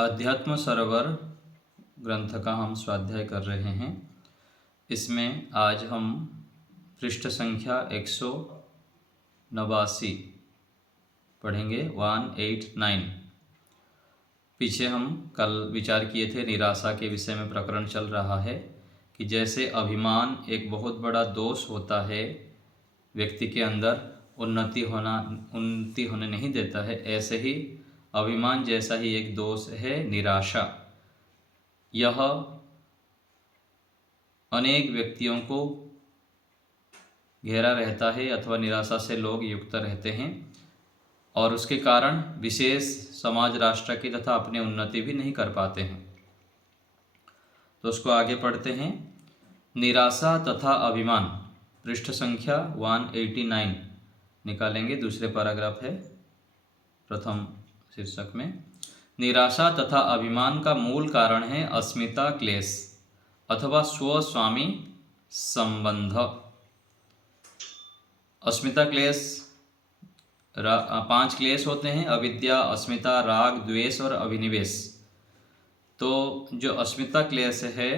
अध्यात्म सरोवर ग्रंथ का हम स्वाध्याय कर रहे हैं। इसमें आज हम पृष्ठ संख्या 189 पढ़ेंगे 189। पीछे हम कल विचार किए थे, निराशा के विषय में प्रकरण चल रहा है कि जैसे अभिमान एक बहुत बड़ा दोष होता है, व्यक्ति के अंदर उन्नति होने नहीं देता है, ऐसे ही अभिमान जैसा ही एक दोष है निराशा। यह अनेक व्यक्तियों को घेरा रहता है अथवा निराशा से लोग युक्त रहते हैं और उसके कारण विशेष समाज राष्ट्र की तथा अपनी उन्नति भी नहीं कर पाते हैं। तो उसको आगे पढ़ते हैं। निराशा तथा अभिमान, पृष्ठ संख्या 189 निकालेंगे। दूसरे पैराग्राफ है प्रथम शीर्षक में। निराशा तथा अभिमान का मूल कारण है अस्मिता क्लेश अथवा स्वस्वामी संबंध। अस्मिता क्लेश 5 क्लेश होते हैं: अविद्या, अस्मिता, राग, द्वेष और अभिनिवेश। तो जो अस्मिता क्लेश है,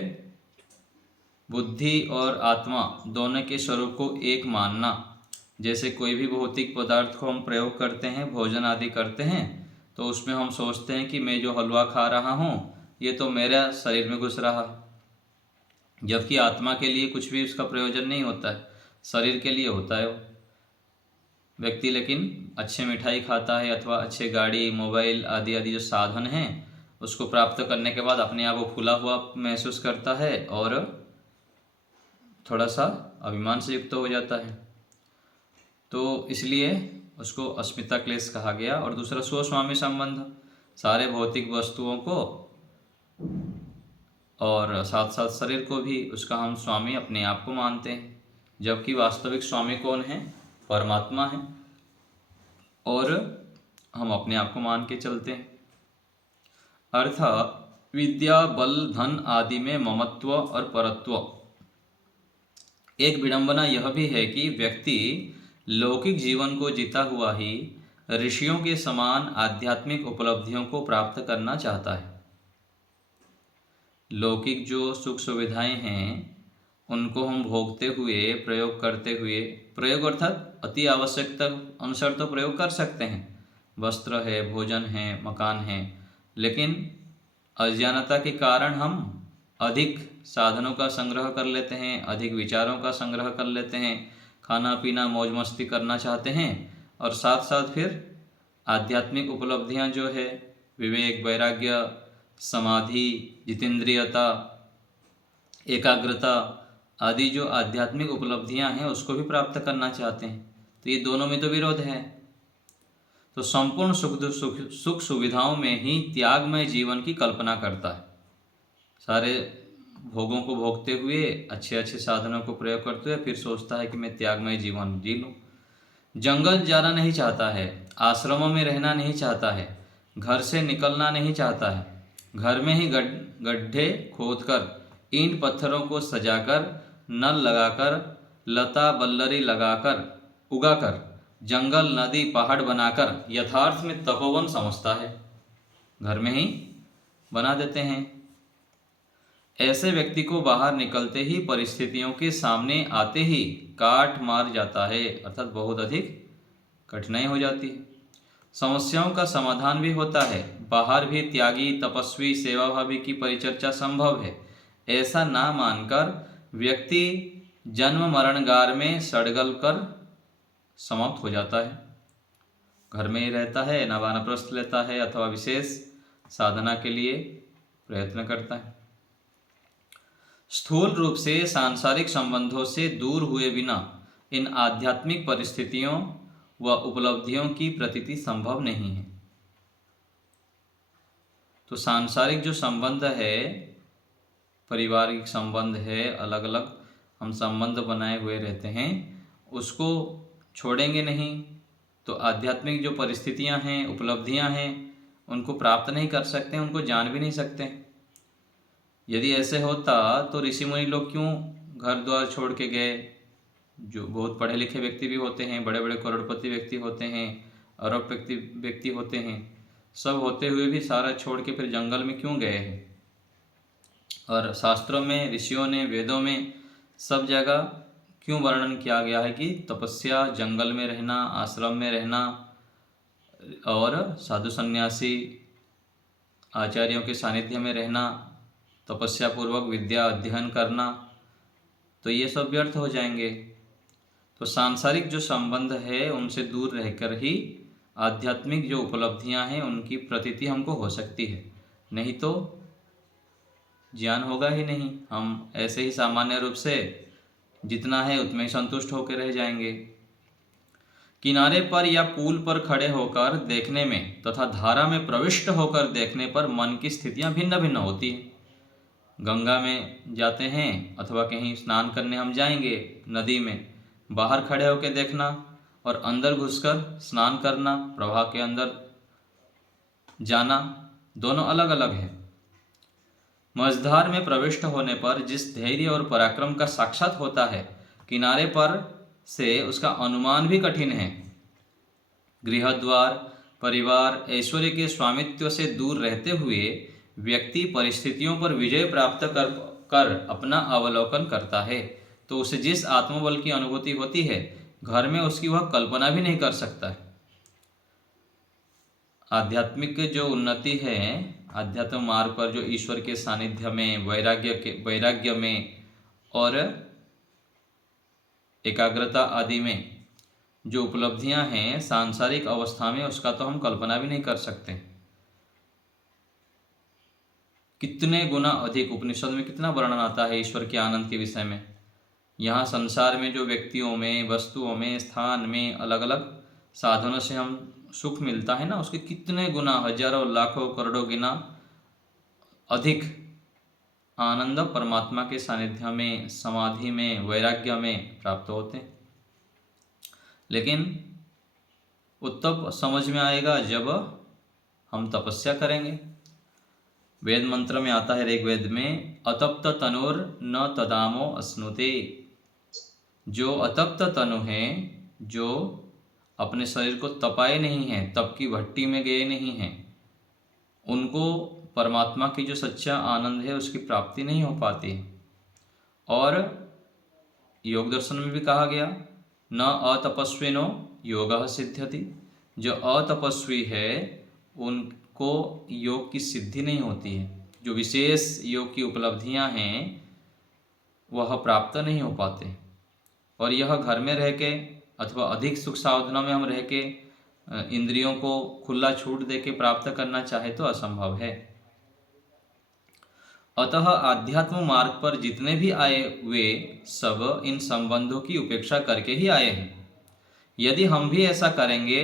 बुद्धि और आत्मा दोनों के स्वरूप को एक मानना। जैसे कोई भी भौतिक पदार्थ को हम प्रयोग करते हैं, भोजन आदि करते हैं, तो उसमें हम सोचते हैं कि मैं जो हलवा खा रहा हूँ ये तो मेरा शरीर में घुस रहा, जबकि आत्मा के लिए कुछ भी उसका प्रयोजन नहीं होता है, शरीर के लिए होता है वो व्यक्ति। लेकिन अच्छे मिठाई खाता है अथवा अच्छे गाड़ी, मोबाइल आदि आदि जो साधन हैं उसको प्राप्त करने के बाद अपने आप वो फूला हुआ महसूस करता है और थोड़ा सा अभिमान से युक्त हो जाता है। तो इसलिए उसको अस्मिता क्लेश कहा गया। और दूसरा स्वस्वामी संबंध, सारे भौतिक वस्तुओं को और साथ साथ शरीर को भी उसका हम स्वामी अपने आप को मानते हैं, जबकि वास्तविक स्वामी कौन है? परमात्मा है, और हम अपने आप को मान के चलते हैं। अर्थात विद्या, बल, धन आदि में ममत्व और परत्व। एक विडंबना यह भी है कि व्यक्ति लौकिक जीवन को जीता हुआ ही ऋषियों के समान आध्यात्मिक उपलब्धियों को प्राप्त करना चाहता है। लौकिक जो सुख सुविधाएं हैं उनको हम भोगते हुए, प्रयोग करते हुए, प्रयोग अर्थात अति आवश्यकता अनुसार तो प्रयोग कर सकते हैं, वस्त्र है, भोजन है, मकान है, लेकिन अज्ञानता के कारण हम अधिक साधनों का संग्रह कर लेते हैं, अधिक विचारों का संग्रह कर लेते हैं, खाना पीना मौज मस्ती करना चाहते हैं, और साथ साथ फिर आध्यात्मिक उपलब्धियां जो है विवेक, वैराग्य, समाधि, जितेंद्रियता, एकाग्रता आदि जो आध्यात्मिक उपलब्धियां हैं उसको भी प्राप्त करना चाहते हैं। तो ये दोनों में तो विरोध है। तो संपूर्ण सुख सुविधाओं में ही त्यागमय जीवन की कल्पना करता है। सारे भोगों को भोगते हुए, अच्छे अच्छे साधनों को प्रयोग करते हुए फिर सोचता है कि मैं त्यागमय जीवन जी लूँ। जंगल जाना नहीं चाहता है, आश्रमों में रहना नहीं चाहता है, घर से निकलना नहीं चाहता है, घर में ही गड्ढे खोदकर, ईंट पत्थरों को सजाकर, नल लगाकर, लता बल्लरी लगाकर, उगाकर, जंगल, नदी, पहाड़ बनाकर यथार्थ में तपोवन समझता है। घर में ही बना देते हैं। ऐसे व्यक्ति को बाहर निकलते ही, परिस्थितियों के सामने आते ही काट मार जाता है, अर्थात बहुत अधिक कठिनाई हो जाती है। समस्याओं का समाधान भी होता है, बाहर भी त्यागी, तपस्वी, सेवाभावी की परिचर्चा संभव है, ऐसा ना मानकर व्यक्ति जन्म मरणगार में सड़गल कर समाप्त हो जाता है। घर में ही रहता है, न वानप्रस्थ लेता है अथवा विशेष साधना के लिए प्रयत्न करता है। स्थूल रूप से सांसारिक संबंधों से दूर हुए बिना इन आध्यात्मिक परिस्थितियों व उपलब्धियों की प्रतीति संभव नहीं है। तो सांसारिक जो संबंध है, पारिवारिक संबंध है, अलग अलग हम संबंध बनाए हुए रहते हैं, उसको छोड़ेंगे नहीं तो आध्यात्मिक जो परिस्थितियां हैं, उपलब्धियां हैं, उनको प्राप्त नहीं कर सकते, उनको जान भी नहीं सकते। यदि ऐसे होता तो ऋषि मुनि लोग क्यों घर द्वार छोड़ के गए? जो बहुत पढ़े लिखे व्यक्ति भी होते हैं, बड़े बड़े करोड़पति व्यक्ति होते हैं, अरब व्यक्ति होते हैं, सब होते हुए भी सारा छोड़ के फिर जंगल में क्यों गए हैं? और शास्त्रों में, ऋषियों ने, वेदों में सब जगह क्यों वर्णन किया गया है कि तपस्या, जंगल में रहना, आश्रम में रहना और साधु सन्यासी आचार्यों के सानिध्य में रहना, तपस्या पूर्वक विद्या अध्ययन करना, तो ये सब व्यर्थ हो जाएंगे। तो सांसारिक जो संबंध है उनसे दूर रहकर ही आध्यात्मिक जो उपलब्धियां हैं उनकी प्रतीति हमको हो सकती है, नहीं तो ज्ञान होगा ही नहीं। हम ऐसे ही सामान्य रूप से जितना है उतने ही संतुष्ट होकर रह जाएंगे। किनारे पर या पुल पर खड़े होकर देखने में तथा धारा में प्रविष्ट होकर देखने पर मन की स्थितियां भिन्न भिन्न होती हैं। गंगा में जाते हैं अथवा कहीं स्नान करने हम जाएंगे नदी में, बाहर खड़े होकर देखना और अंदर घुसकर स्नान करना, प्रवाह के अंदर जाना, दोनों अलग अलग है। मझधार में प्रविष्ट होने पर जिस धैर्य और पराक्रम का साक्षात होता है, किनारे पर से उसका अनुमान भी कठिन है। गृहद्वार, परिवार, ऐश्वर्य के स्वामित्व से दूर रहते हुए व्यक्ति परिस्थितियों पर विजय प्राप्त कर अपना अवलोकन करता है, तो उसे जिस आत्मबल की अनुभूति होती है, घर में उसकी वह कल्पना भी नहीं कर सकता है। आध्यात्मिक जो उन्नति है, आध्यात्म मार्ग पर जो ईश्वर के सानिध्य में, वैराग्य में और एकाग्रता आदि में जो उपलब्धियां हैं सांसारिक अवस्था में, उसका तो हम कल्पना भी नहीं कर सकते। कितने गुना अधिक उपनिषद में कितना वर्णन आता है ईश्वर के आनंद के विषय में। यहाँ संसार में जो व्यक्तियों में, वस्तुओं में, स्थान में अलग अलग साधनों से हम सुख मिलता है ना, उसके कितने गुना, हजारों, लाखों, करोड़ों गुना अधिक आनंद परमात्मा के सानिध्य में, समाधि में, वैराग्य में प्राप्त होते हैं। लेकिन वो तब समझ में आएगा जब हम तपस्या करेंगे। वेद मंत्र में आता है, ऋग्वेद में, अतप्त तनुर न तदामो अश्नुते। जो अतप्त तनु है, जो अपने शरीर को तपाए नहीं हैं, तप की भट्टी में गए नहीं हैं, उनको परमात्मा की जो सच्चा आनंद है उसकी प्राप्ति नहीं हो पाती। और योग दर्शन में भी कहा गया, न अतपस्विनो योगः सिद्ध्यति। जो अतपस्वी है उनको योग की सिद्धि नहीं होती है, जो विशेष योग की उपलब्धियां हैं वह प्राप्त नहीं हो पाते। और यह घर में रह के अथवा अधिक सुख साधनों में हम रह के इंद्रियों को खुला छूट दे के प्राप्त करना चाहे तो असंभव है। अतः आध्यात्म मार्ग पर जितने भी आए वे सब इन संबंधों की उपेक्षा करके ही आए हैं। यदि हम भी ऐसा करेंगे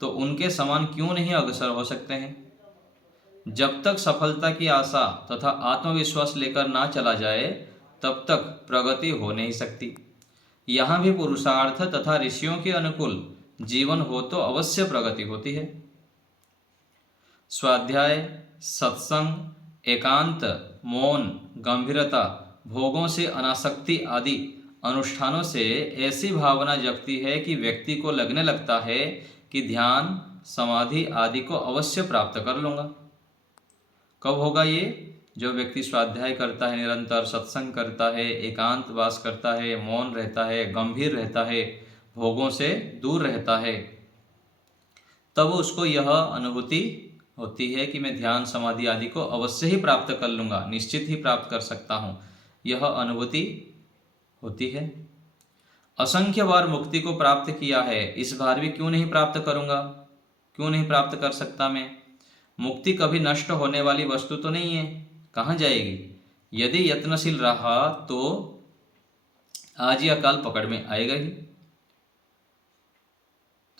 तो उनके समान क्यों नहीं अग्रसर हो सकते हैं। जब तक सफलता की आशा तथा आत्मविश्वास लेकर ना चला जाए तब तक प्रगति हो नहीं सकती। यहाँ भी पुरुषार्थ तथा ऋषियों के अनुकूल जीवन हो तो अवश्य प्रगति होती है। स्वाध्याय, सत्संग, एकांत, मौन, गंभीरता, भोगों से अनासक्ति आदि अनुष्ठानों से ऐसी भावना जगती है कि व्यक्ति को लगने लगता है कि ध्यान, समाधि आदि को अवश्य प्राप्त कर लूँगा। कब होगा ये? जो व्यक्ति स्वाध्याय करता है, निरंतर सत्संग करता है, एकांत वास करता है, मौन रहता है, गंभीर रहता है, भोगों से दूर रहता है, तब उसको यह अनुभूति होती है कि मैं ध्यान, समाधि आदि को अवश्य ही प्राप्त कर लूँगा, निश्चित ही प्राप्त कर सकता हूँ, यह अनुभूति होती है। असंख्य बार मुक्ति को प्राप्त किया है, इस बार भी क्यों नहीं प्राप्त करूँगा, क्यों नहीं प्राप्त कर सकता मैं? मुक्ति कभी नष्ट होने वाली वस्तु तो नहीं है, कहाँ जाएगी? यदि यत्नशील रहा तो आज ही अकाल पकड़ में आएगा ही।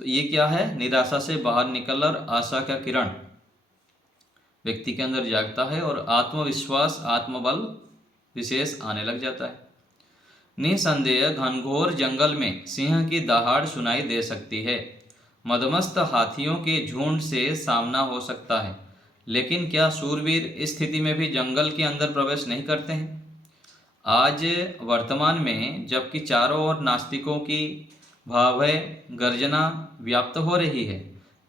तो ये क्या है? निराशा से बाहर निकल और आशा का किरण व्यक्ति के अंदर जागता है और आत्मविश्वास, आत्मबल विशेष आने लग जाता है। निसंदेह घनघोर जंगल में सिंह की दहाड़ सुनाई दे सकती है, मदमस्त हाथियों के झुंड से सामना हो सकता है, लेकिन क्या शूरवीर इस स्थिति में भी जंगल के अंदर प्रवेश नहीं करते हैं? आज वर्तमान में जबकि चारों ओर नास्तिकों की भयावह गर्जना व्याप्त हो रही है,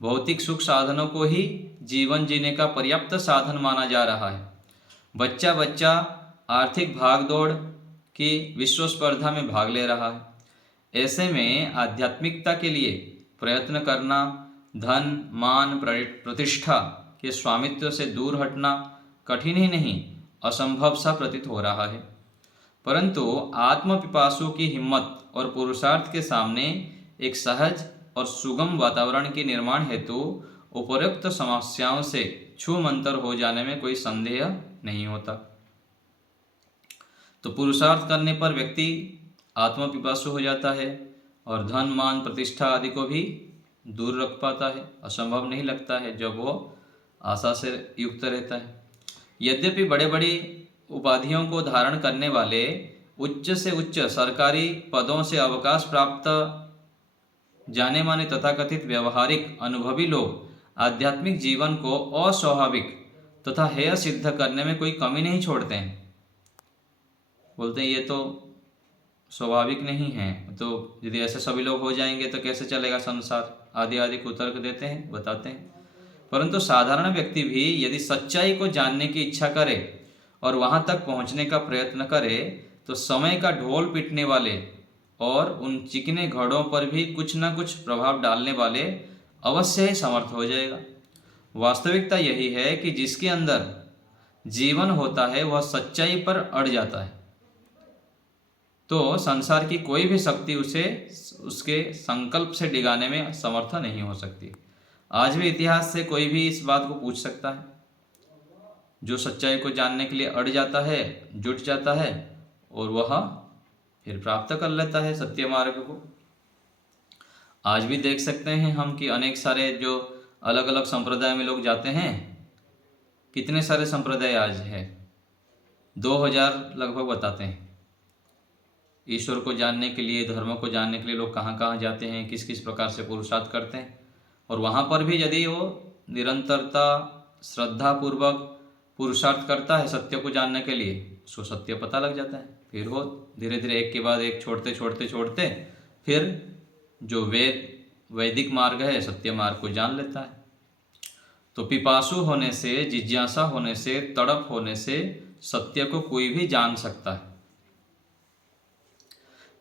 भौतिक सुख साधनों को ही जीवन जीने का पर्याप्त साधन माना जा रहा है। बच्चा बच्चा आर्थिक भागदौड़ की विश्व स्पर्धा में भाग ले रहा है। ऐसे में आध्यात्मिकता के लिए प्रयत्न करना, धन मान प्रतिष्ठा के स्वामित्व से दूर हटना कठिन ही नहीं असंभव सा प्रतीत हो रहा है। परंतु आत्मपिपासु की हिम्मत और पुरुषार्थ के सामने एक सहज और सुगम वातावरण के निर्माण हेतु उपरोक्त समस्याओं से छूमंतर हो जाने में कोई संदेह नहीं होता। तो पुरुषार्थ करने पर व्यक्ति आत्मपिपासु हो जाता है और धन मान प्रतिष्ठा आदि को भी दूर रख पाता है। असंभव नहीं लगता है जब वो आशा से युक्त रहता है। यद्यपि बड़े बड़ी उपाधियों को धारण करने वाले उच्च से उच्च सरकारी पदों से अवकाश प्राप्त जाने माने तथाकथित व्यवहारिक अनुभवी लोग आध्यात्मिक जीवन को अस्वाभाविक तथा हेय सिद्ध करने में कोई कमी नहीं छोड़ते हैं। बोलते हैं ये तो स्वाभाविक नहीं है, तो यदि ऐसे सभी लोग हो जाएंगे तो कैसे चलेगा संसार, आदि आदि को तर्क देते हैं, बताते हैं। परंतु साधारण व्यक्ति भी यदि सच्चाई को जानने की इच्छा करे और वहाँ तक पहुँचने का प्रयत्न करे तो समय का ढोल पीटने वाले और उन चिकने घड़ों पर भी कुछ न कुछ प्रभाव डालने वाले अवश्य ही समर्थ हो जाएगा। वास्तविकता यही है कि जिसके अंदर जीवन होता है वह सच्चाई पर अड़ जाता है, तो संसार की कोई भी शक्ति उसे उसके संकल्प से डिगाने में समर्थ नहीं हो सकती। आज भी इतिहास से कोई भी इस बात को पूछ सकता है। जो सच्चाई को जानने के लिए अड़ जाता है, जुट जाता है और वह फिर प्राप्त कर लेता है सत्य मार्ग को। आज भी देख सकते हैं हम कि अनेक सारे जो अलग अलग संप्रदाय में लोग जाते हैं, कितने सारे संप्रदाय आज है, 2000 लगभग बताते हैं। ईश्वर को जानने के लिए, धर्म को जानने के लिए लोग कहाँ कहाँ जाते हैं, किस किस प्रकार से पुरुषार्थ करते हैं। और वहाँ पर भी यदि वो निरंतरता श्रद्धापूर्वक पुरुषार्थ करता है सत्य को जानने के लिए, उसको सत्य पता लग जाता है। फिर वो धीरे धीरे एक के बाद एक छोड़ते फिर जो वैदिक मार्ग है, सत्य मार्ग को जान लेता है। तो पिपासु होने से, जिज्ञासा होने से, तड़प होने से सत्य को कोई भी जान सकता है।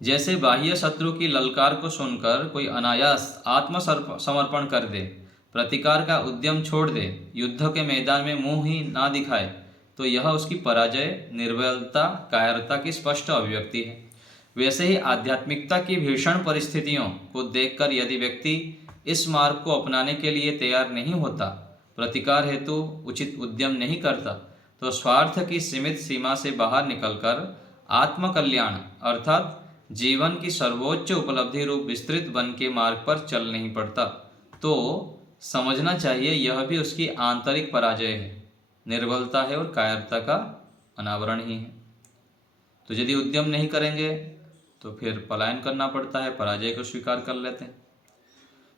जैसे बाह्य शत्रु की ललकार को सुनकर कोई अनायास आत्मसमर्पण कर दे, प्रतिकार का उद्यम छोड़ दे, युद्ध के मैदान में मुंह ही ना दिखाए, तो यह उसकी पराजय, निर्बलता, कायरता की स्पष्ट अभिव्यक्ति है। वैसे ही आध्यात्मिकता की भीषण परिस्थितियों को देखकर यदि व्यक्ति इस मार्ग को अपनाने के लिए तैयार नहीं होता, प्रतिकार हेतु उचित उद्यम नहीं करता, तो स्वार्थ की सीमित सीमा से बाहर निकलकर आत्मकल्याण अर्थात जीवन की सर्वोच्च उपलब्धि रूप विस्तृत वन के मार्ग पर चल नहीं पड़ता। तो समझना चाहिए यह भी उसकी आंतरिक पराजय है, निर्बलता है और कायरता का अनावरण ही है। तो यदि उद्यम नहीं करेंगे तो फिर पलायन करना पड़ता है, पराजय को स्वीकार कर लेते हैं।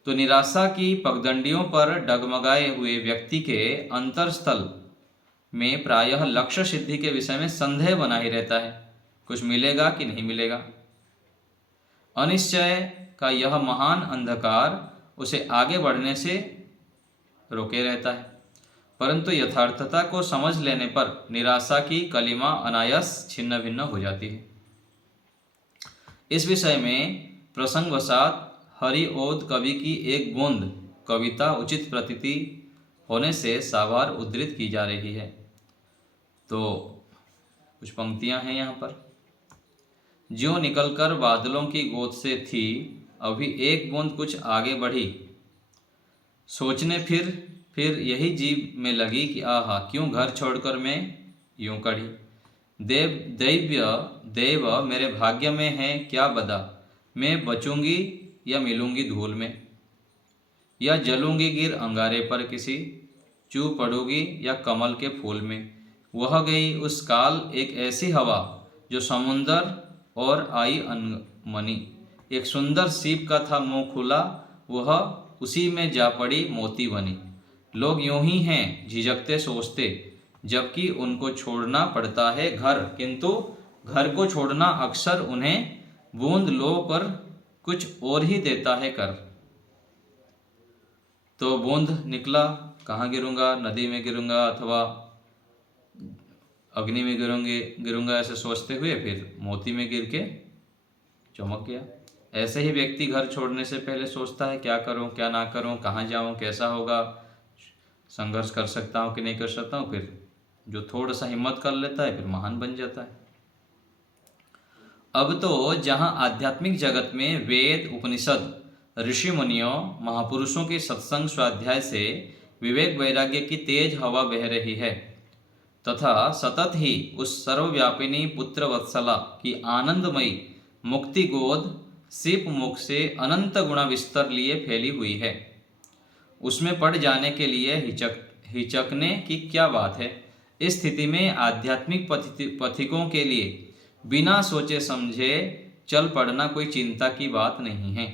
तो निराशा की पगडंडियों पर डगमगाए हुए व्यक्ति के अंतरस्थल में प्रायः लक्ष्य सिद्धि के विषय में संदेह बना ही रहता है, कुछ मिलेगा कि नहीं मिलेगा। अनिश्चय का यह महान अंधकार उसे आगे बढ़ने से रोके रहता है। परंतु यथार्थता को समझ लेने पर निराशा की कलिमा अनायास छिन्न भिन्न हो जाती है। इस विषय में प्रसंगवशात हरिओद कवि की एक बूंद कविता उचित प्रतीति होने से सावार उद्धृत की जा रही है। तो कुछ पंक्तियां हैं यहाँ पर। ज्यों निकलकर बादलों की गोद से थी, अभी एक बूंद कुछ आगे बढ़ी, सोचने फिर यही जीव में लगी कि आहा क्यों घर छोड़कर मैं यूं कढ़ी। देव मेरे भाग्य में है क्या बदा, मैं बचूंगी या मिलूंगी धूल में, या जलूंगी गिर अंगारे पर किसी, चू पड़ूंगी या कमल के फूल में। वह गई उस काल एक ऐसी हवा जो समुंदर और आई अनमनी। एक सुंदर सीप का था मुंह खुला, वह उसी में जा पड़ी मोती बनी। लोग यूं ही हैं झिझकते सोचते, जबकि उनको छोड़ना पड़ता है घर, किंतु घर को छोड़ना अक्सर उन्हें बूंद लो कर कुछ और ही देता है कर। तो बूंद निकला कहाँ गिरूंगा, नदी में गिरूंगा अथवा अग्नि में गिरूंगा ऐसे सोचते हुए फिर मोती में गिर के चमक गया। ऐसे ही व्यक्ति घर छोड़ने से पहले सोचता है क्या करूं क्या ना करूं, कहाँ जाऊं, कैसा होगा, संघर्ष कर सकता हूं कि नहीं कर सकता हूं। फिर जो थोड़ा सा हिम्मत कर लेता है फिर महान बन जाता है। अब तो जहाँ आध्यात्मिक जगत में वेद, उपनिषद, ऋषि मुनियों, महापुरुषों के सत्संग स्वाध्याय से विवेक वैराग्य की तेज हवा बह रही है तथा सतत ही उस सर्वव्यापिनी पुत्र वत्सला की आनंदमयी मुक्ति गोद सिप मुख से अनंत गुणा विस्तर लिए फैली हुई है, उसमें पड़ जाने के लिए हिचकने की क्या बात है। इस स्थिति में आध्यात्मिक पथिकों के लिए बिना सोचे समझे चल पड़ना कोई चिंता की बात नहीं है।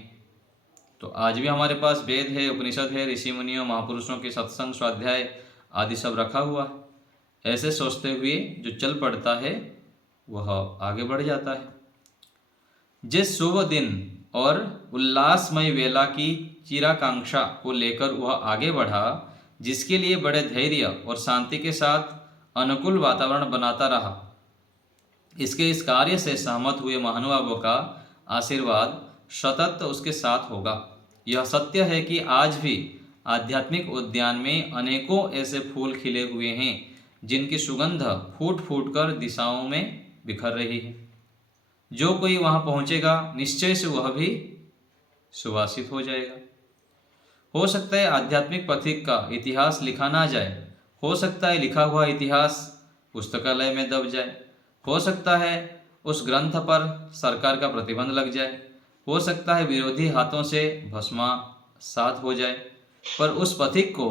तो आज भी हमारे पास वेद है, उपनिषद है, ऋषि मुनियों, महापुरुषों के सत्संग स्वाध्याय आदि सब रखा हुआ है। ऐसे सोचते हुए जो चल पड़ता है वह आगे बढ़ जाता है। जिस शुभ दिन और उल्लासमय वेला की चिराकांक्षा को लेकर वह आगे बढ़ा, जिसके लिए बड़े धैर्य और शांति के साथ अनुकूल वातावरण बनाता रहा, इसके इस कार्य से सहमत हुए महानुभावों का आशीर्वाद सतत उसके साथ होगा। यह सत्य है कि आज भी आध्यात्मिक उद्यान में अनेकों ऐसे फूल खिले हुए हैं जिनकी सुगंध फूट फूट कर दिशाओं में बिखर रही है। जो कोई वहां पहुंचेगा निश्चय से वह भी सुवासित हो जाएगा। हो सकता है आध्यात्मिक पथिक का इतिहास लिखा ना जाए, हो सकता है लिखा हुआ इतिहास पुस्तकालय में दब जाए, हो सकता है उस ग्रंथ पर सरकार का प्रतिबंध लग जाए, हो सकता है विरोधी हाथों से भस्मासात हो जाए, पर उस पथिक को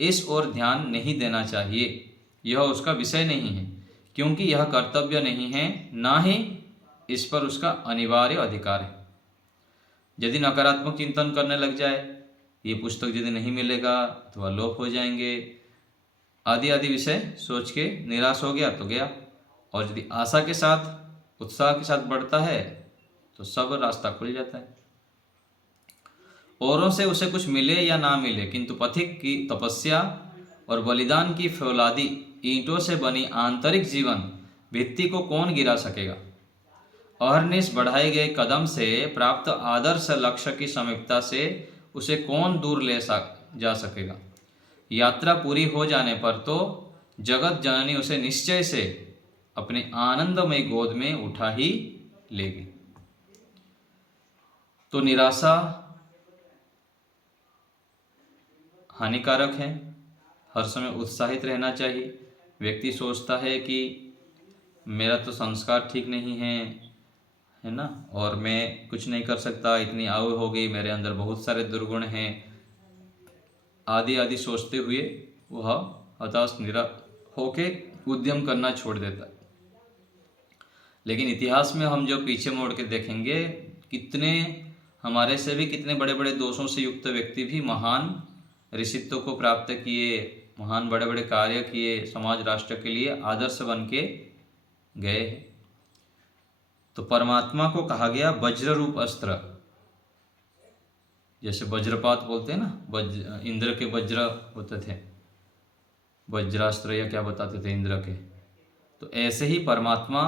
इस ओर ध्यान नहीं देना चाहिए। यह उसका विषय नहीं है, क्योंकि यह कर्तव्य नहीं है, ना ही इस पर उसका अनिवार्य अधिकार है। यदि नकारात्मक चिंतन करने लग जाए, ये पुस्तक यदि नहीं मिलेगा तो वह लोप हो जाएंगे, आदि आदि विषय सोच के निराश हो गया तो गया। और यदि आशा के साथ उत्साह के साथ बढ़ता है तो सब रास्ता खुल जाता है। औरों से उसे कुछ मिले या ना मिले, किंतु पथिक की तपस्या और बलिदान की फौलादी ईंटों से बनी आंतरिक जीवन भित्ति को कौन गिरा सकेगा। अहरनिश बढ़ाए गए कदम से प्राप्त आदर्श लक्ष्य की समीपता से उसे कौन दूर ले जा सकेगा। यात्रा पूरी हो जाने पर तो जगत जननी उसे निश्चय से अपने आनंदमय गोद में उठा ही लेगी। तो निराशा हानिकारक है, हर समय उत्साहित रहना चाहिए। व्यक्ति सोचता है कि मेरा तो संस्कार ठीक नहीं है ना, और मैं कुछ नहीं कर सकता, इतनी आयु हो गई, मेरे अंदर बहुत सारे दुर्गुण हैं, आदि आदि सोचते हुए वह हताश होके उद्यम करना छोड़ देता है। लेकिन इतिहास में हम जो पीछे मोड़ के देखेंगे, कितने हमारे से भी कितने बड़े बड़े दोषों से युक्त व्यक्ति भी महान ऋषित्व को प्राप्त किए, महान बड़े बड़े कार्य किए, समाज राष्ट्र के लिए आदर्श बन के गए हैं। तो परमात्मा को कहा गया वज्र रूप अस्त्र, जैसे वज्रपात बोलते हैं ना, इंद्र के वज्र होते थे, वज्रास्त्र या क्या बताते थे इंद्र के। तो ऐसे ही परमात्मा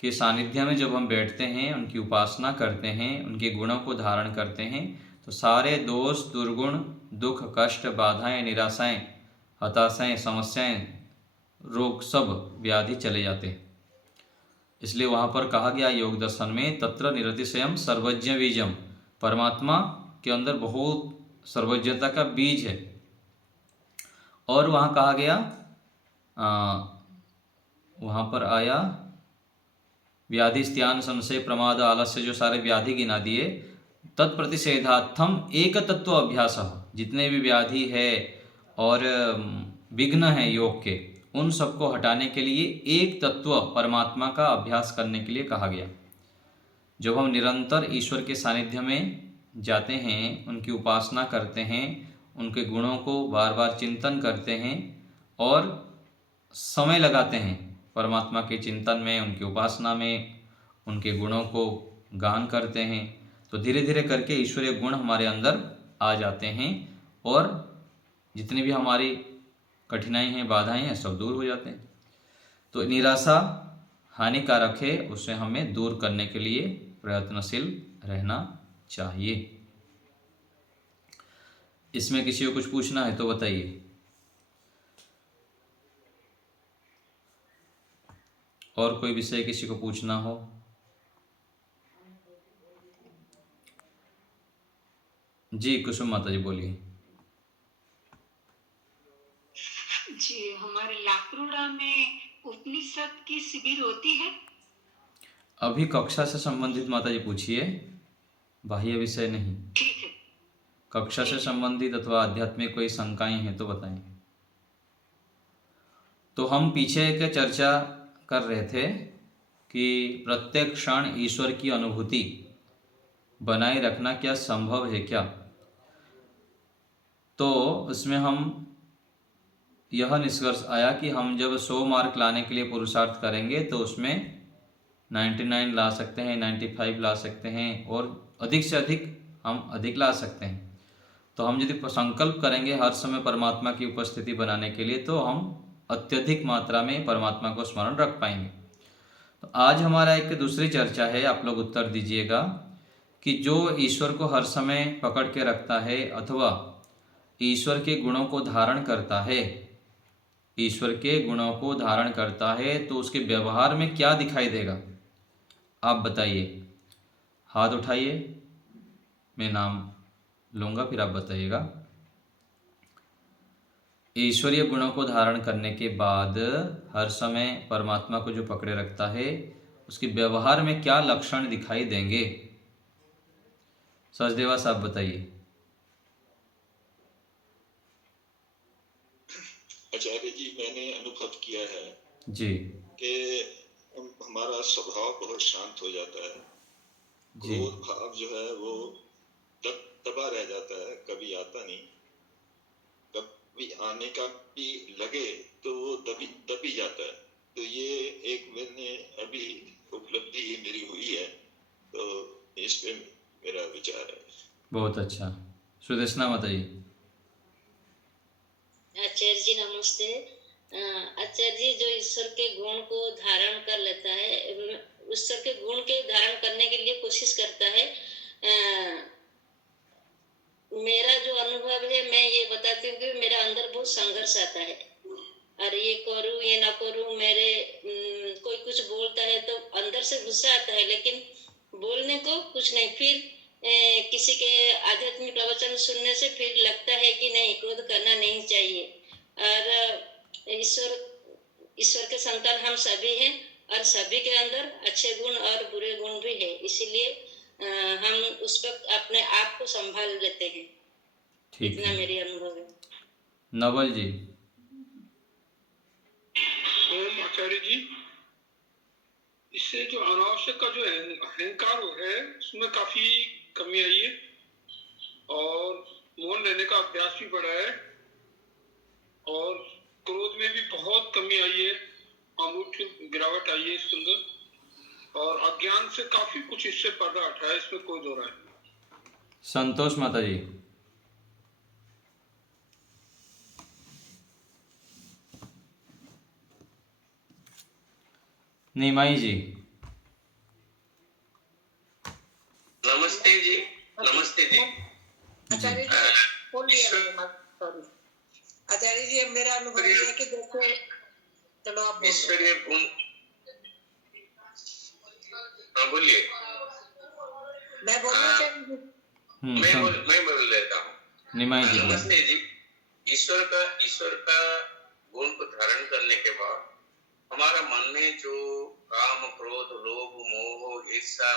के सानिध्य में जब हम बैठते हैं, उनकी उपासना करते हैं, उनके गुणों को धारण करते हैं, तो सारे दोष, दुर्गुण, दुख, कष्ट, बाधाएं, निराशाएं, हताशाएं, समस्याएं, रोग, सब व्याधि चले जाते हैं। इसलिए वहाँ पर कहा गया योग दर्शन में, तत्र निरतिशयम सर्वज्ञ बीजम, परमात्मा के अंदर बहुत सर्वज्ञता का बीज है। और वहाँ कहा गया, वहाँ पर आया व्याधि, स्त्यान, संशय, प्रमाद, आलस्य, जो सारे व्याधि गिना दिए, तत्प्रतिषेधार्थम एक तत्व अभ्यास, जितने भी व्याधि है और विघ्न है योग के, उन सबको हटाने के लिए एक तत्व परमात्मा का अभ्यास करने के लिए कहा गया। जब हम निरंतर ईश्वर के सानिध्य में जाते हैं, उनकी उपासना करते हैं, उनके गुणों को बार बार चिंतन करते हैं और समय लगाते हैं परमात्मा के चिंतन में, उनकी उपासना में, उनके गुणों को गान करते हैं, तो धीरे धीरे करके ईश्वरीय गुण हमारे अंदर आ जाते हैं और जितनी भी हमारी कठिनाई हैं, बाधाएं हैं, सब दूर हो जाते हैं। तो निराशा हानिकारक है, उसे हमें दूर करने के लिए प्रयत्नशील रहना चाहिए। इसमें किसी को कुछ पूछना है तो बताइए, और कोई विषय किसी को पूछना हो। जी कुसुम माता जी बोलिए। जी, हमारे लाकरोड़ा में उपनिषद की शिविर होती है। अभी कक्षा से संबंधित माता जी पूछिए, बाह्य विषय नहीं। ठीक है। कक्षा से संबंधित अथवा आध्यात्मिक कोई शंकाएं हैं तो बताएं। तो हम पीछे के चर्चा कर रहे थे कि प्रत्येक क्षण ईश्वर की अनुभूति बनाए रखना क्या संभव है क्या। तो उसमें हम यह निष्कर्ष आया कि हम जब 100 मार्क लाने के लिए पुरुषार्थ करेंगे तो उसमें 99 ला सकते हैं, 95 ला सकते हैं, और अधिक से अधिक हम अधिक ला सकते हैं। तो हम यदि संकल्प करेंगे हर समय परमात्मा की उपस्थिति बनाने के लिए, तो हम अत्यधिक मात्रा में परमात्मा को स्मरण रख पाएंगे। तो आज हमारा एक दूसरी चर्चा है, आप लोग उत्तर दीजिएगा, कि जो ईश्वर को हर समय पकड़ के रखता है अथवा ईश्वर के गुणों को धारण करता है, ईश्वर के गुणों को धारण करता है, तो उसके व्यवहार में क्या दिखाई देगा, आप बताइए। हाथ उठाइए, मैं नाम लूँगा, फिर आप बताइएगा। ईश्वरीय गुणों को धारण करने के बाद हर समय परमात्मा को जो पकड़े रखता है, उसके व्यवहार में क्या लक्षण दिखाई देंगे। सचदेवा साहब बताइए। आचार्य जी, मैंने अनुभव किया है जी कि हमारा स्वभाव बहुत शांत हो जाता है। जी क्रोध भाव जो है वो दबा रह जाता है, कभी आता नहीं। कभी आने का भी लगे तो वो दबी जाता है। तो ये एक मैंने अभी उपलब्धि मेरी हुई है, तो इस पे मेरा विचार है। बहुत अच्छा। सुदेशना माता जी। आचार्य जी नमस्ते। आचार्य जी, जो ईश्वर के गुण को धारण कर लेता है, ईश्वर के गुण के धारण करने के लिए कोशिश करता है, मेरा जो अनुभव है मैं ये बताती हूँ कि मेरा अंदर बहुत संघर्ष आता है। अरे ये करूँ ये ना करूँ, मेरे कोई कुछ बोलता है तो अंदर से गुस्सा आता है, लेकिन बोलने को कुछ नहीं। फिर किसी के आध्यात्मिक प्रवचन सुनने से फिर लगता है कि नहीं, क्रोध करना नहीं चाहिए। और ईश्वर के संतान हम सभी हैं, और सभी के अंदर अच्छे गुण और बुरे गुण भी है, इसीलिए हम उस वक्त अपने आप को संभाल लेते हैं। ठीक इतना है। मेरे अनुभव है। नवल जी। ओम आचार्य जी, इससे जो अनावश्यक का जो अहंकार है उसमें काफी कमी आई है, और मौन रहने का अभ्यास भी बढ़ा है, और क्रोध में भी बहुत कमी आई है, अमूर्त गिरावट आई है इसके अंदर, और अज्ञान से काफी कुछ इससे पर्दा हटा है, इसमें कोई दो राय नहीं। संतोष माता जी। निमाई जी। नमस्ते जी। नमस्ते जी। आचार्य जी बोल लिया। आचार्य जी, मेरा अनुभव है कि जैसे, चलो आप ईश्वरीय गुण, बोलिए। मैं बोलूं? मैं बोल लेता हूँ। निमाई जी। नमस्ते जी। ईश्वर का गुण को धारण करने के बाद हमारा मन में जो काम, क्रोध, लोभ, मोह, ईर्ष्या,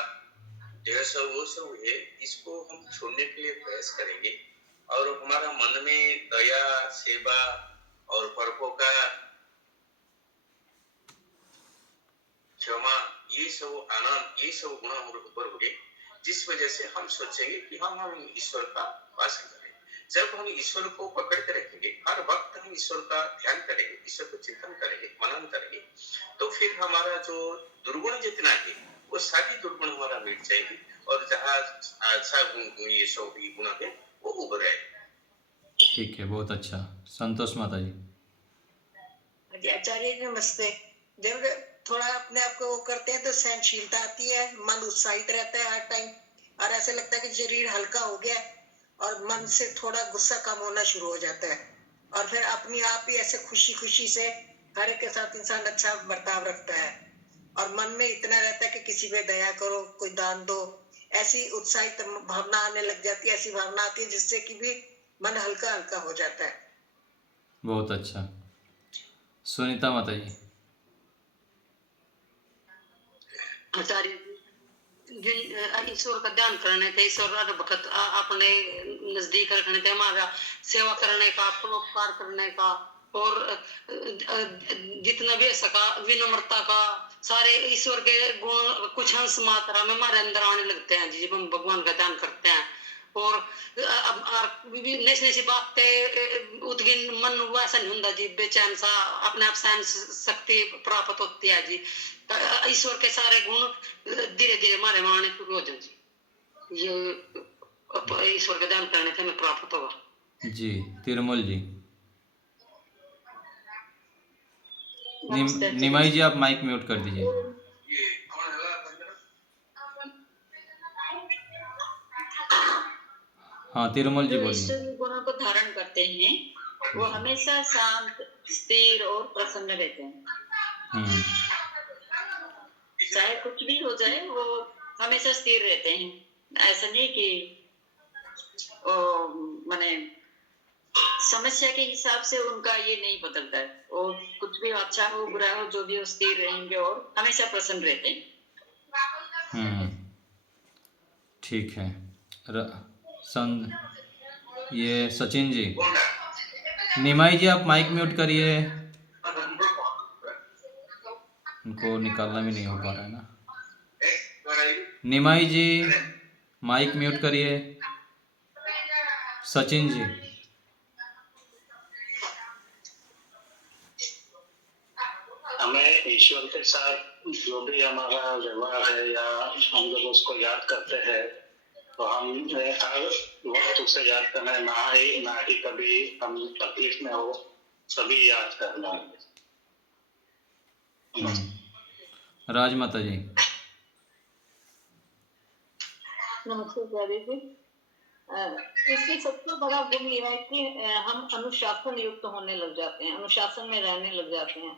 वो सब है, इसको हम छोड़ने के लिए प्रयास करेंगे, और हमारा मन में दया, सेवा और परोपकार, क्षमा, ये सब आनंद, ये सब गुण हमारे ऊपर होंगे, जिस वजह से हम सोचेंगे कि हम ईश्वर का वास करें। जब हम ईश्वर को पकड़ कर रखेंगे, हर वक्त हम ईश्वर का ध्यान करेंगे, ईश्वर को चिंतन करेंगे, मनन करेंगे, तो फिर हमारा जो दुर्गुण जितना है वो सारी दुर्गुण हमारा मिट जाएगी, और जहाँ अच्छा गुण, ये सब गुण है वो उभर आएगा। ठीक है, बहुत अच्छा। संतोष माता जी। जी, आचार्य जी नमस्ते। जब थोड़ा अपने आप को वो करते हैं तो सहनशीलता आती है, मन उत्साहित रहता है हर टाइम, और ऐसे लगता है कि शरीर हल्का हो गया है और मन से थोड़ा गुस्सा कम होना शुरू हो जाता है, और फिर अपनी आप ही ऐसे खुशी खुशी से हर एक के साथ इंसान अच्छा बर्ताव रखता है, और मन में इतना रहता है कि किसी पे दया करो, कोई दान दो, ऐसी उत्साहित भावना आने लग जाती है, ऐसी भावना आती है जिससे कि भी मन हल्का हल्का हो जाता है। बहुत अच्छा। सुनीता माता जी। आचार्य जिन ईश्वर का ध्यान करने थे, ईश्वर हर वक्त अपने नजदीक रखने थे, हमारा सेवा करने का, परोपकार करने का, और जितना भी सका विनम्रता का, सारे ईश्वर के गुण कुछ अंश मात्रा में हमारे अंदर आने लगते हैं जी, जब हम भगवान का ध्यान करते हैं। और अब नैसी बातें उतगिन मन वैसा नहीं होता जी, बेचैन सा अपने आप सहन शक्ति प्राप्त होती है जी। ईश्वर के सारे गुण धीरे धीरे हमारे में आने शुरू हो जाए जी। ये ईश्वर का ध्यान करने से हमें प्राप्त होगा जी। तिरुमल जी। नमस्ते निमाई जी, आप माइक म्यूट कर दीजिए। हाँ, तिरुमल जी जो बोलिए। ईश्वरीय गुणों को धारण करते हैं वो हमेशा शांत, स्थिर और प्रसन्न रहते हैं। हम्म। चाहे कुछ भी हो जाए वो हमेशा स्थिर रहते हैं। ऐसा नहीं कि माने समस्या के हिसाब से उनका ये नहीं बदलता है, और कुछ भी अच्छा हो बुरा हो जो भी हो स्थिर रहेंगे और हमेशा प्रसन्न रहते हैं। ठीक है। ये सचिन जी। निमाई जी, आप माइक म्यूट करिए। उनको निकालना भी नहीं हो पा रहा है ना। निमाई जी, माइक म्यूट करिए। सचिन जी। हमें ईश्वर के साथ जो भी हमारा व्यवहार है या हम जब उसको याद करते हैं तो हम हर वक्त उसे याद करना, ना ही कभी हम तकलीफ में हो सभी याद करना। राजमाता जी। नमस्ते आचार्य जी। इसमें सबसे बड़ा गुण ये है कि हम अनुशासन युक्त होने लग जाते हैं, अनुशासन में रहने लग जाते हैं,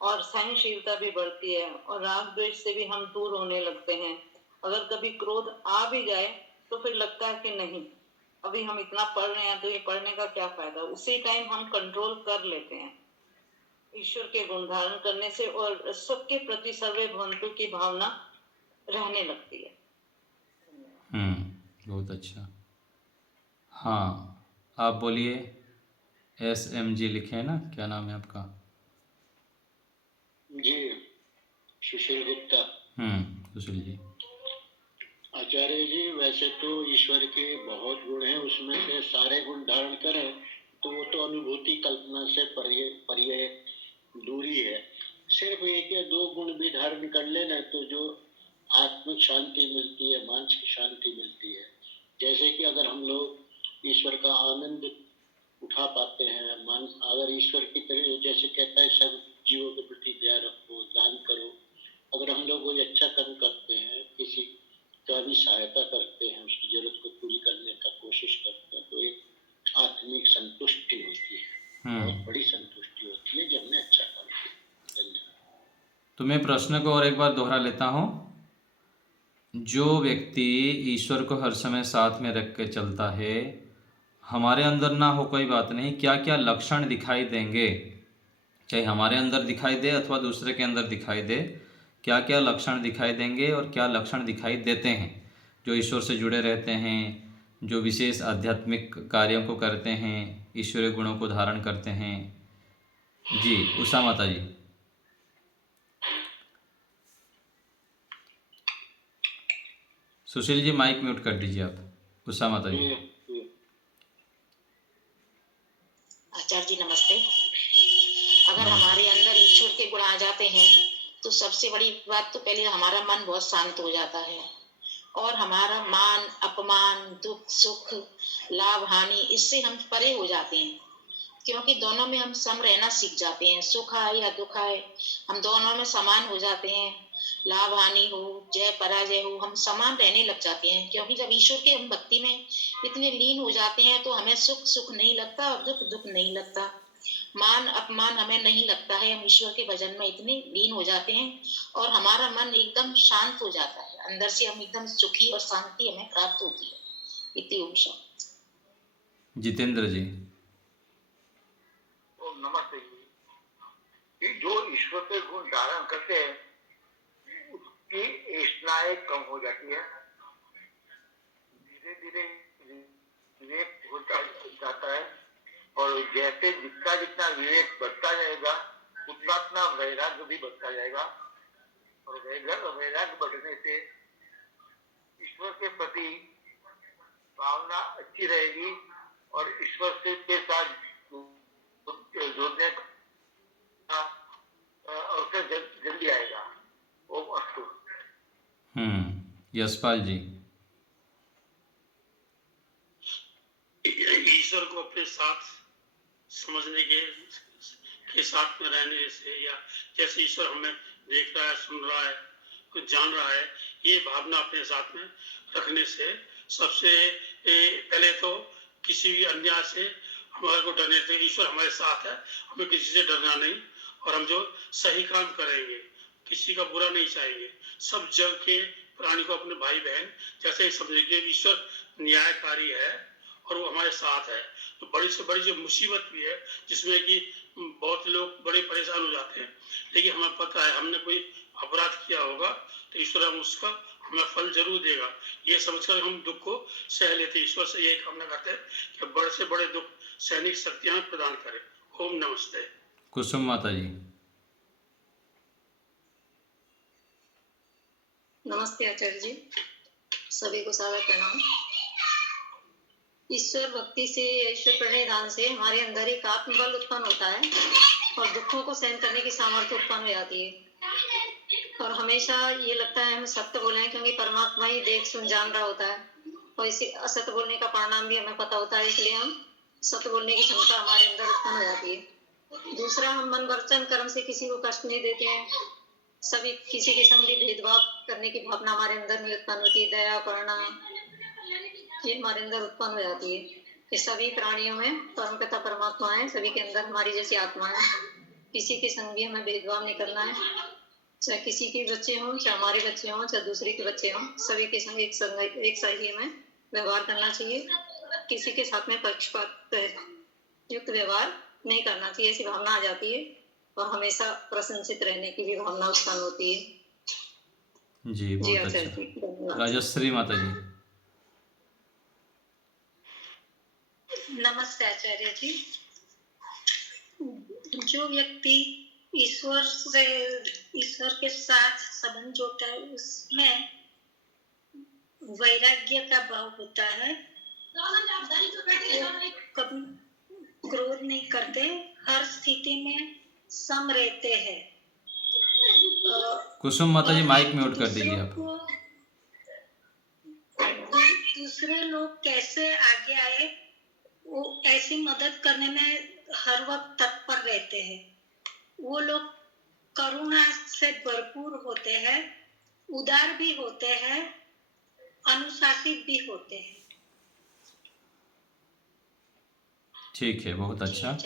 और सहनशीलता भी बढ़ती है, और राग द्वेष से भी हम दूर होने लगते हैं। अगर कभी क्रोध आ भी जाए तो फिर लगता है कि नहीं, अभी हम इतना पढ़ रहे हैं तो ये पढ़ने का क्या फायदा, उसी टाइम हम कंट्रोल कर लेते हैं ईश्वर के गुण धारण करने से, और सबके प्रति सर्वे भवन्तु की भावना रहने लगती है। बहुत अच्छा। हाँ, आप बोलिए। SMG लिखे हैं ना, क्या नाम है आपका? जी, सुशील गुप्ता। सुशील जी। आचार्य जी, वैसे तो ईश्वर के बहुत गुण हैं, उसमें से सारे गुण धारण करें तो वो तो अनुभूति कल्पना से परे दूरी है। सिर्फ एक या दो गुण भी धारण कर लेना तो जो आत्मिक शांति मिलती है, मानसिक शांति मिलती है। जैसे कि अगर हम लोग ईश्वर का आनंद उठा पाते हैं, अगर ईश्वर की तरह जैसे कहता है सब जीवों के प्रति दया रखो, दान करो, अगर हम लोग कोई अच्छा कर्म करते हैं, किसी का भी सहायता करते हैं, उसकी जरूरत को पूरी करने का कोशिश करते हैं, तो एक आत्मिक संतुष्टि होती है, बहुत बड़ी संतुष्टि होती है जब हमने अच्छा काम किया। धन्यवाद। तो मैं प्रश्न को और एक बार दोहरा लेता हूँ। जो व्यक्ति ईश्वर को हर समय साथ में रख के चलता है, हमारे अंदर ना हो कोई बात नहीं, क्या क्या लक्षण दिखाई देंगे, चाहे हमारे अंदर दिखाई दे अथवा दूसरे के अंदर दिखाई दे, क्या क्या लक्षण दिखाई देंगे और क्या लक्षण दिखाई देते हैं जो ईश्वर से जुड़े रहते हैं, जो विशेष आध्यात्मिक कार्यों को करते हैं, ईश्वरीय गुणों को धारण करते हैं। जी, उषा माता जी। सुशील जी, माइक म्यूट कर दीजिए आप। उषा माता जी। आचार्य जी नमस्ते। अगर हमारे अंदर ईश्वर के गुण आ जाते हैं तो सबसे बड़ी बात तो पहले हमारा मन बहुत शांत हो जाता है, और हमारा मान अपमान, दुख सुख, लाभ हानि, इससे हम परे हो जाते हैं, क्योंकि दोनों में हम सम रहना सीख जाते हैं। सुख आए या दुख आए, हम दोनों में समान हो जाते हैं। लाभ हानि हो, जय पराजय हो, हम समान रहने लग जाते हैं, क्योंकि जब ईश्वर के हम भक्ति में इतने लीन हो जाते हैं तो हमें सुख सुख नहीं लगता और दुख दुख नहीं लगता, मान अपमान हमें नहीं लगता है। हम ईश्वर के भजन में इतने लीन हो जाते हैं और हमारा मन एकदम शांत हो जाता है, अंदर से हम एकदम सुखी और शांति हमें प्राप्त होती है। इति ओम शांति। जितेंद्र जी। नमस्ते जी। कि जो ईश्वर के गुण धारण करते हैं उसकी ऐष्णाएं कम हो जाती है, धीरे धीरे विवेक होता जाता है, और जैसे जितना जितना विवेक बढ़ता जाएगा उतना उतना वैराग्य भी बढ़ता जाएगा, और वैराग्य बढ़ने से ईश्वर के प्रति भावना अच्छी रहेगी और ईश्वर से के साथ जुड़ने का अवसर जल्दी आएगा। ओम अस्तु। यशपाल जी। ईश्वर को अपने साथ समझने के साथ में रहने से, या जैसे ईश्वर हमें देख रहा है, सुन रहा है, कुछ जान रहा है, ये भावना अपने साथ में रखने से सबसे पहले तो किसी भी अन्याय से हमारे को डरने से, ईश्वर हमारे साथ है, हमें किसी से डरना नहीं, और हम जो सही काम करेंगे, किसी का बुरा नहीं चाहेंगे, सब जग के प्राणी को अपने भाई बहन जैसे ही समझेंगे। ईश्वर न्यायकारी है और वो हमारे साथ है। तो बड़ी से बड़ी जो मुसीबत भी है जिसमें कि बहुत लोग बड़े परेशान हो जाते हैं, लेकिन हमें पता है हमने कोई अपराध किया होगा तो ईश्वर हम उसका हमें फल जरूर देगा, ये समझकर हम दुख को सह लेते। ईश्वर से यही कामना करते हैं कि बड़े से बड़े दुख सहने की शक्तियां प्रदान करे। ओम नमस्ते। कुसुम माता जी। नमस्ते आचार्य जी, सभी को सादर प्रणाम। ईश्वर भक्ति से, ईश्वर प्रणिधान से हमारे अंदर एक आत्मबल उत्पन्न होता है और दुखों को सहन करने की सामर्थ्य उत्पन्न हो जाती है, और हमेशा ये लगता है हम सत्य बोले हैं, क्योंकि परमात्मा ही देख सुन जान रहा होता है, और इसी असत्य बोलने का परिणाम भी हमें पता होता है, इसलिए हम सत्य बोलने की क्षमता हमारे अंदर उत्पन्न हो जाती है। दूसरा, हम मन वचन कर्म से किसी को कष्ट नहीं देते हैं, सभी किसी के संग भी भेदभाव करने की भावना हमारे अंदर नहीं उत्पन्न होती है। दया करुणा ये हमारे अंदर उत्पन्न हो जाती है कि सभी प्राणियों में परमपिता परमात्मा है, सभी के अंदर हमारी जैसी आत्मा है, किसी के संग भी हमें भेदभाव नहीं करना है, चाहे किसी के बच्चे हों, चाहे हमारे बच्चे हों, चाहे दूसरे के बच्चे हों, सभी के संग एक सही हमें व्यवहार करना चाहिए। किसी के साथ में पक्षपात युक्त व्यवहार नहीं करना चाहिए, ऐसी भावना आ जाती है, और हमेशा प्रशंसित रहने की भी भावना उत्पन्न होती है। जी बहुत अच्छा। राजश्री माता जी। नमस्ते आचार्य जी। जो व्यक्ति ईश्वर के साथ संबंध जोड़ता है उसमें वैराग्य का भाव होता है, कभी क्रोध नहीं करते, हर स्थिति में सम रहते हैं। कुसुम माता जी माइक म्यूट कर दीजिए आप। दूसरे लोग कैसे आगे आए वो ऐसी मदद करने में हर वक्त तत्पर रहते हैं। वो लोग करुणा से भरपूर होते हैं, उदार भी होते हैं, अनुशासित भी होते हैं। ठीक है, बहुत अच्छा।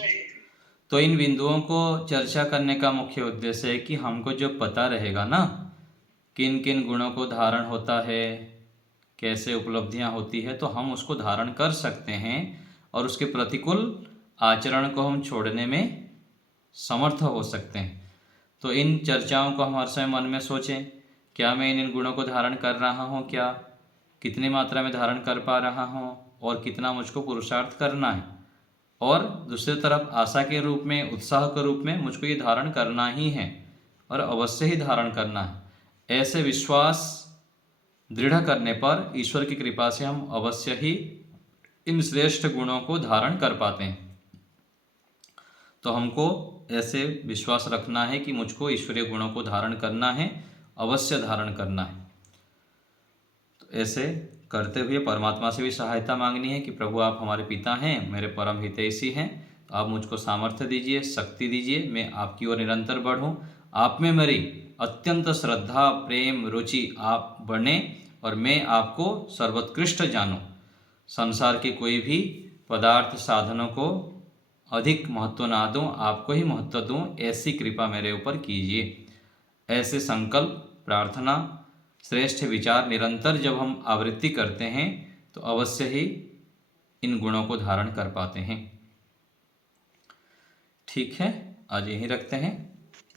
तो इन बिंदुओं को चर्चा करने का मुख्य उद्देश्य है कि हमको जो पता रहेगा ना किन किन गुणों को धारण होता है, कैसे उपलब्धियां होती है, तो हम उसको धारण कर सकते हैं और उसके प्रतिकूल आचरण को हम छोड़ने में समर्थ हो सकते हैं। तो इन चर्चाओं को हम हर समय मन में सोचें, क्या मैं इन गुणों को धारण कर रहा हूँ, क्या कितनी मात्रा में धारण कर पा रहा हूँ, और कितना मुझको पुरुषार्थ करना है, और दूसरी तरफ आशा के रूप में, उत्साह के रूप में मुझको ये धारण करना ही है और अवश्य ही धारण करना है। ऐसे विश्वास दृढ़ करने पर ईश्वर की कृपा से हम अवश्य ही इन श्रेष्ठ गुणों को धारण कर पाते हैं। तो हमको ऐसे विश्वास रखना है कि मुझको ईश्वरीय गुणों को धारण करना है, अवश्य धारण करना है। तो ऐसे करते हुए परमात्मा से भी सहायता मांगनी है कि प्रभु आप हमारे पिता हैं, मेरे परम हितैषी हैं, आप मुझको सामर्थ्य दीजिए, शक्ति दीजिए, मैं आपकी ओर निरंतर बढ़ूं, आप में मेरी अत्यंत श्रद्धा, प्रेम, रुचि आप बढ़े और मैं आपको सर्वोत्कृष्ट जानूं, संसार के कोई भी पदार्थ साधनों को अधिक महत्व ना दूं, आपको ही महत्व दूं, ऐसी कृपा मेरे ऊपर कीजिए। ऐसे संकल्प, प्रार्थना, श्रेष्ठ विचार निरंतर जब हम आवृत्ति करते हैं तो अवश्य ही इन गुणों को धारण कर पाते हैं। ठीक है, आज यहीं रखते हैं।